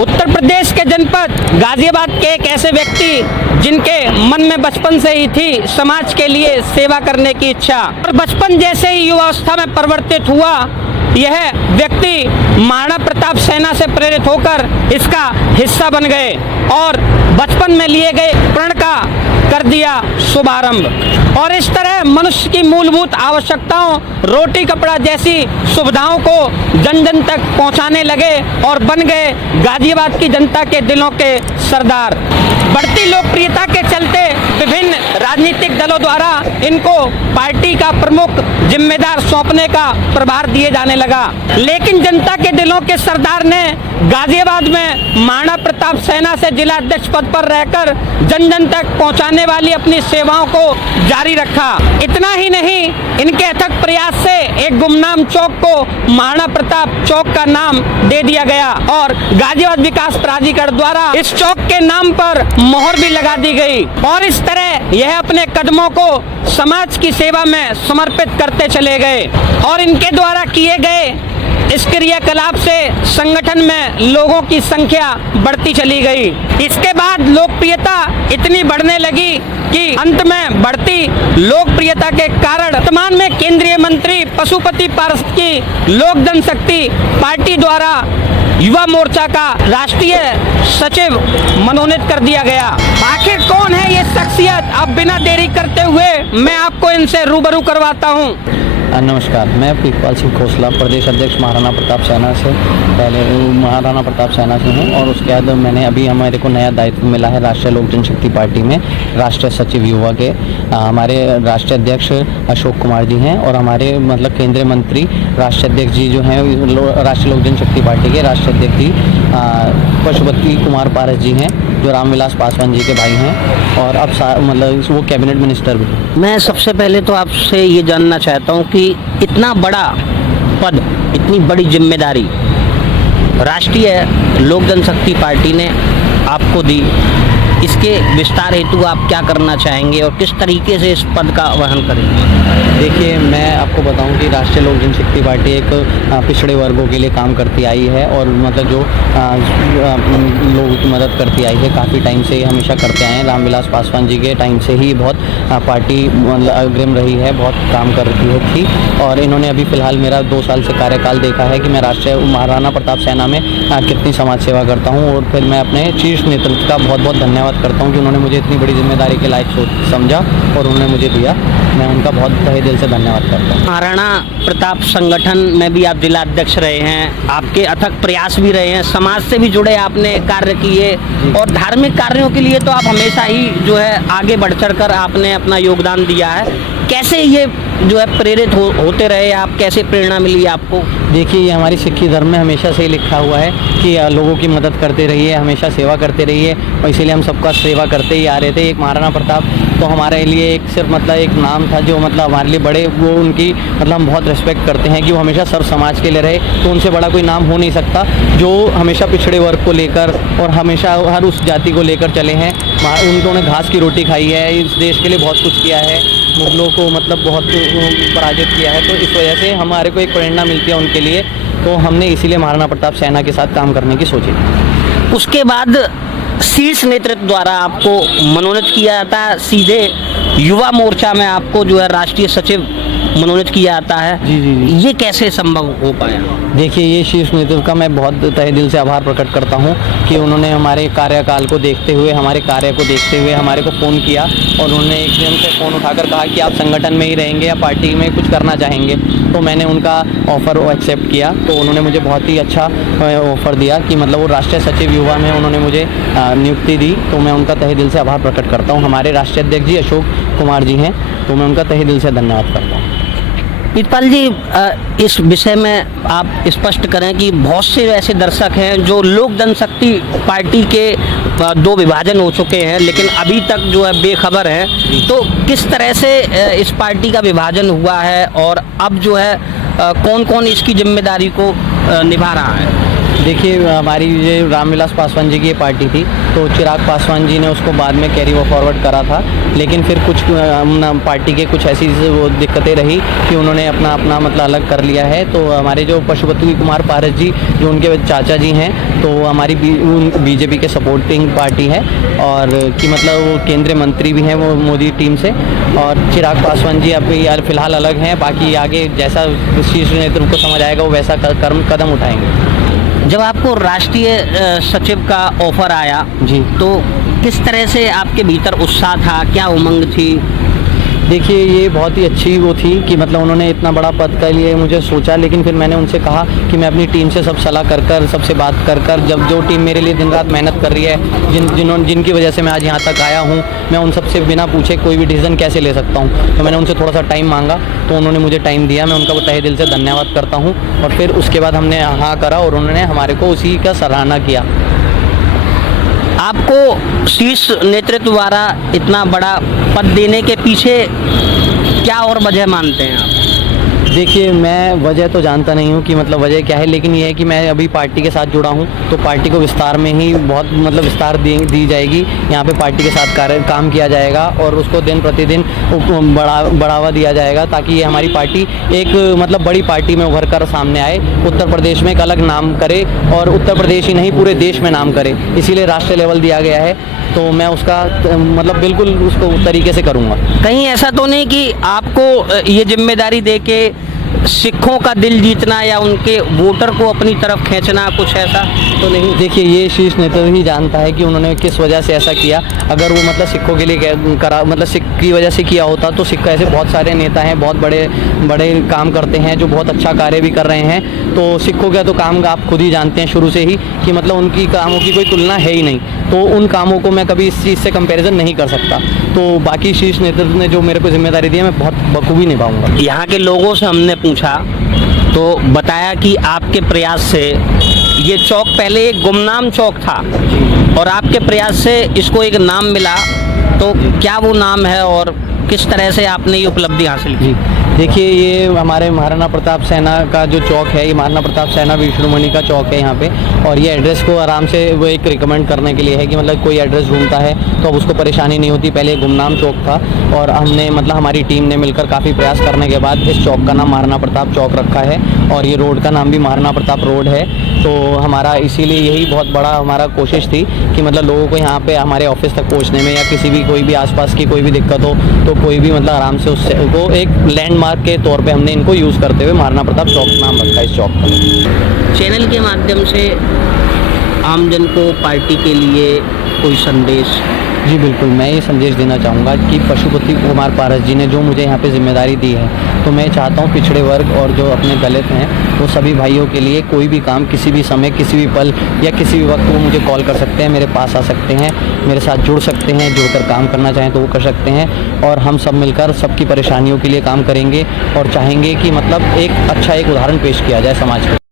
उत्तर प्रदेश के जनपद गाजियाबाद के एक ऐसे व्यक्ति जिनके मन में बचपन से ही थी समाज के लिए सेवा करने की इच्छा, और बचपन जैसे ही युवावस्था में परिवर्तित हुआ यह व्यक्ति महाराणा प्रताप सेना से प्रेरित होकर इसका हिस्सा बन गए और बचपन में लिए गए प्रण का कर दिया शुभारंभ, और इस तरह मनुष्य की मूलभूत आवश्यकताओं रोटी कपड़ा जैसी सुविधाओं को जन जन तक पहुंचाने लगे और बन गए गाजियाबाद की जनता के दिलों के सरदार। बढ़ती लोकप्रियता के चलते विभिन्न राजनीतिक दलों द्वारा इनको पार्टी का प्रमुख जिम्मेदार सौंपने का प्रभार दिए जाने लगा, लेकिन जनता के दिलों के सरदार ने गाजियाबाद में महाराणा प्रताप सेना से जिला अध्यक्ष पद पर रहकर जन जन तक पहुंचाने वाली अपनी सेवाओं को जारी रखा। इतना ही नहीं, इनके अथक प्रयास से एक गुमनाम चौक को महाराणा प्रताप चौक का नाम दे दिया गया और गाजियाबाद विकास प्राधिकरण द्वारा इस चौक के नाम पर मोहर भी लगा दी गई, और इस तरह यह अपने कदमों को समाज की सेवा में समर्पित करते चले गए और इनके द्वारा किए गए इस क्रियाकलाप से संगठन में लोगों की संख्या बढ़ती चली गई। इसके बाद लोकप्रियता इतनी बढ़ने लगी कि अंत में बढ़ती लोकप्रियता के कारण वर्तमान में केंद्रीय मंत्री पशुपति पार्षद की लोक जनशक्ति पार्टी द्वारा युवा मोर्चा का राष्ट्रीय सचिव मनोनीत कर दिया गया। आखिर कौन है ये शख्सियत? अब बिना देरी करते हुए मैं आपको इनसे रूबरू करवाता हूँ। नमस्कार, मैं प्रीतपाल सिंह खोसला, प्रदेश अध्यक्ष महाराणा प्रताप सेना से, पहले महाराणा प्रताप सेना से हूँ और उसके बाद मैंने अभी हमारे को नया दायित्व मिला है राष्ट्रीय लोक जनशक्ति पार्टी में राष्ट्रीय सचिव युवा के। हमारे राष्ट्रीय अध्यक्ष अशोक कुमार जी हैं और हमारे मतलब केंद्रीय मंत्री राष्ट्रीय अध्यक्ष जी जो हैं राष्ट्रीय लोक जनशक्ति पार्टी के राष्ट्रीय अध्यक्ष जी पशुपति कुमार पारस जी हैं जो रामविलास पासवान जी के भाई हैं, और अब मतलब वो कैबिनेट मिनिस्टर भी हैं। मैं सबसे पहले तो आपसे ये जानना चाहता हूँ कि इतना बड़ा पद, इतनी बड़ी जिम्मेदारी राष्ट्रीय लोक जनशक्ति पार्टी ने आपको दी, इसके विस्तार हेतु आप क्या करना चाहेंगे और किस तरीके से इस पद का वहन करेंगे? देखिए, मैं आपको बताऊं कि राष्ट्रीय लोक जनशक्ति पार्टी एक पिछड़े वर्गों के लिए काम करती आई है और मतलब जो लोगों की मदद करती आई है काफ़ी टाइम से, हमेशा करते आए हैं। रामविलास पासवान जी के टाइम से ही बहुत पार्टी मतलब अग्रिम रही है, बहुत काम कर रही थी, और इन्होंने अभी फ़िलहाल मेरा 2 साल से कार्यकाल देखा है कि मैं राष्ट्रीय महाराणा प्रताप सेना में कितनी समाज सेवा करता हूँ, और फिर मैं अपने शीर्ष नेतृत्व का बहुत बहुत धन्यवाद करता हूं कि उन्होंने मुझे इतनी बड़ी जिम्मेदारी के लायक समझा और उन्होंने मुझे दिया। मैं उनका बहुत तहे दिल से धन्यवाद करता हूं। महाराणा प्रताप संगठन में भी आप जिला अध्यक्ष रहे हैं, आपके अथक प्रयास भी रहे हैं, समाज से भी जुड़े आपने कार्य किए और धार्मिक कार्यों के लिए तो आप हमेशा ही जो है आगे बढ़ चढ़ कर आपने अपना योगदान दिया है। कैसे ये जो है प्रेरित होते रहे आप, कैसे प्रेरणा मिली आपको? देखिए, ये हमारी सिक्खी धर्म में हमेशा से ही लिखा हुआ है कि लोगों की मदद करते रहिए, हमेशा सेवा करते रहिए, और इसीलिए हम सबका सेवा करते ही आ रहे थे। एक महाराणा प्रताप तो हमारे लिए एक सिर्फ मतलब एक नाम था जो मतलब हमारे लिए बड़े, वो उनकी मतलब हम बहुत रिस्पेक्ट करते हैं कि वो हमेशा सर्व समाज के लिए रहे, तो उनसे बड़ा कोई नाम हो नहीं सकता जो हमेशा पिछड़े वर्ग को लेकर और हमेशा हर उस जाति को लेकर चले हैं। उन्होंने घास की रोटी खाई है, इस देश के लिए बहुत कुछ किया है, मुगलों को मतलब बहुत पराजित किया है, तो इस वजह से हमारे को एक प्रेरणा मिलती है उनके लिए, तो हमने इसीलिए महाराणा प्रताप सेना के साथ काम करने की सोची। उसके बाद शीर्ष नेतृत्व द्वारा आपको मनोनीत किया जाता है, सीधे युवा मोर्चा में आपको जो है राष्ट्रीय सचिव मनोनीत किया जाता है। जी। ये कैसे संभव हो पाया? देखिए, ये शीर्ष नेतृत्व का मैं बहुत तहे दिल से आभार प्रकट करता हूँ कि उन्होंने हमारे कार्यकाल को देखते हुए, हमारे कार्य को देखते हुए हमारे को फ़ोन किया और उन्होंने एकदम से फ़ोन उठाकर कहा कि आप संगठन में ही रहेंगे या पार्टी में कुछ करना चाहेंगे, तो मैंने उनका ऑफ़र एक्सेप्ट किया। तो उन्होंने मुझे बहुत ही अच्छा ऑफ़र दिया कि मतलब वो राष्ट्रीय सचिव युवा में उन्होंने मुझे नियुक्ति दी, तो मैं उनका तहे दिल से आभार प्रकट करता हूँ। हमारे राष्ट्रीय अध्यक्ष जी अशोक कुमार जी हैं, तो मैं उनका तहे दिल से धन्यवाद करता हूँ। प्रीतपाल जी, इस विषय में आप स्पष्ट करें कि बहुत से ऐसे दर्शक हैं जो लोक जनशक्ति पार्टी के 2 विभाजन हो चुके हैं लेकिन अभी तक जो है बेखबर हैं, तो किस तरह से इस पार्टी का विभाजन हुआ है और अब जो है कौन कौन इसकी जिम्मेदारी को निभा रहा है? देखिए हमारी ये रामविलास पासवान जी की ये पार्टी थी, तो चिराग पासवान जी ने उसको बाद में कैरी फॉरवर्ड करा था, लेकिन फिर कुछ पार्टी के कुछ ऐसी वो दिक्कतें रही कि उन्होंने अपना मतलब अलग कर लिया है। तो हमारे जो पशुपति कुमार पारस जी जो उनके चाचा जी हैं, तो हमारी बीजेपी के सपोर्टिंग पार्टी है, और कि मतलब वो केंद्रीय मंत्री भी हैं वो मोदी टीम से। और चिराग पासवान जी अभी फिलहाल अलग हैं, बाकी आगे जैसा शीर्ष नेतृत्व को समझ आएगा वो वैसा कदम उठाएंगे। जब आपको राष्ट्रीय सचिव का ऑफर आया जी, तो किस तरह से आपके भीतर उत्साह था, क्या उमंग थी? देखिए ये बहुत ही अच्छी वो थी कि मतलब उन्होंने इतना बड़ा पद के लिए मुझे सोचा, लेकिन फिर मैंने उनसे कहा कि मैं अपनी टीम से सब सलाह कर सबसे बात कर जब जो टीम मेरे लिए दिन रात मेहनत कर रही है, जिनकी वजह से मैं आज यहाँ तक आया हूँ, मैं उन सबसे बिना पूछे कोई भी डिसीजन कैसे ले सकता हूँ। तो मैंने उनसे थोड़ा सा टाइम मांगा, तो उन्होंने मुझे टाइम दिया, मैं उनका तहे दिल से धन्यवाद करता हूँ। और फिर उसके बाद हमने हाँ करा और उन्होंने हमारे को उसी का सराहना किया। आपको शीर्ष नेतृत्व द्वारा इतना बड़ा पद देने के पीछे क्या और वजह मानते हैं आप? देखिए मैं वजह तो जानता नहीं हूँ कि मतलब वजह क्या है, लेकिन ये है कि मैं अभी पार्टी के साथ जुड़ा हूँ, तो पार्टी को विस्तार में ही बहुत मतलब विस्तार दी जाएगी। यहाँ पे पार्टी के साथ काम किया जाएगा और उसको दिन प्रतिदिन बढ़ावा दिया जाएगा, ताकि ये हमारी पार्टी एक मतलब बड़ी पार्टी में उभर कर सामने आए, उत्तर प्रदेश में एक अलग नाम करे, और उत्तर प्रदेश ही नहीं पूरे देश में नाम करे। इसीलिए राष्ट्रीय लेवल दिया गया है, तो मैं उसका मतलब बिल्कुल उसको तरीके से करूँगा। कहीं ऐसा तो नहीं कि आपको ये जिम्मेदारी दे के सिखों का दिल जीतना या उनके वोटर को अपनी तरफ खींचना, कुछ ऐसा तो नहीं? देखिए ये शीर्ष नेतृत्व ही जानता है कि उन्होंने किस वजह से ऐसा किया। अगर वो मतलब सिखों के लिए करा मतलब सिख की वजह से किया होता, तो सिख ऐसे बहुत सारे नेता हैं, बहुत बड़े काम करते हैं, जो बहुत अच्छा कार्य भी कर रहे हैं। तो सिखों का तो काम आप खुद ही जानते हैं शुरू से ही कि मतलब उनकी कामों की कोई तुलना है ही नहीं, तो उन कामों को मैं कभी इस चीज़ से कंपैरिजन नहीं कर सकता। तो बाकी शीर्ष नेतृत्व ने जो मेरे को जिम्मेदारी दी है, मैं बहुत बखूबी निभाऊंगा। यहाँ के लोगों से हमने पूछा तो बताया कि आपके प्रयास से ये चौक पहले एक गुमनाम चौक था और आपके प्रयास से इसको एक नाम मिला, तो क्या वो नाम है और किस तरह से आपने ये उपलब्धि हासिल की? देखिए ये हमारे महाराणा प्रताप सेना का जो चौक है, ये महाराणा प्रताप सेना विष्णुमणि का चौक है यहाँ पे, और ये एड्रेस को आराम से वो एक रिकमेंड करने के लिए है कि मतलब कोई एड्रेस ढूंढता है तो अब उसको परेशानी नहीं होती। पहले गुमनाम चौक था और हमने मतलब हमारी टीम ने मिलकर काफ़ी प्रयास करने के बाद इस चौक का नाम महाराणा प्रताप चौक रखा है, और ये रोड का नाम भी महाराणा प्रताप रोड है। तो हमारा इसीलिए यही बहुत बड़ा हमारा कोशिश थी कि मतलब लोगों को यहाँ पे हमारे ऑफिस तक पहुँचने में या किसी भी कोई भी आसपास की कोई भी दिक्कत हो तो कोई भी मतलब आराम से उससे वो एक लैंडमार्क के तौर पे हमने इनको यूज़ करते हुए महाराणा प्रताप चौक नाम रखा है इस चौक का। चैनल के माध्यम से आमजन को पार्टी के लिए कोई संदेश? जी बिल्कुल, मैं ये संदेश देना चाहूँगा कि पशुपति कुमार पारस जी ने जो मुझे यहाँ पे जिम्मेदारी दी है, तो मैं चाहता हूँ पिछड़े वर्ग और जो अपने दलित हैं वो सभी भाइयों के लिए कोई भी काम किसी भी समय किसी भी पल या किसी भी वक्त वो मुझे कॉल कर सकते हैं, मेरे पास आ सकते हैं, मेरे साथ जुड़ सकते हैं, जुड़कर काम करना चाहें तो वो कर सकते हैं, और हम सब मिलकर सबकी परेशानियों के लिए काम करेंगे और चाहेंगे कि मतलब एक अच्छा एक उदाहरण पेश किया जाए समाज को।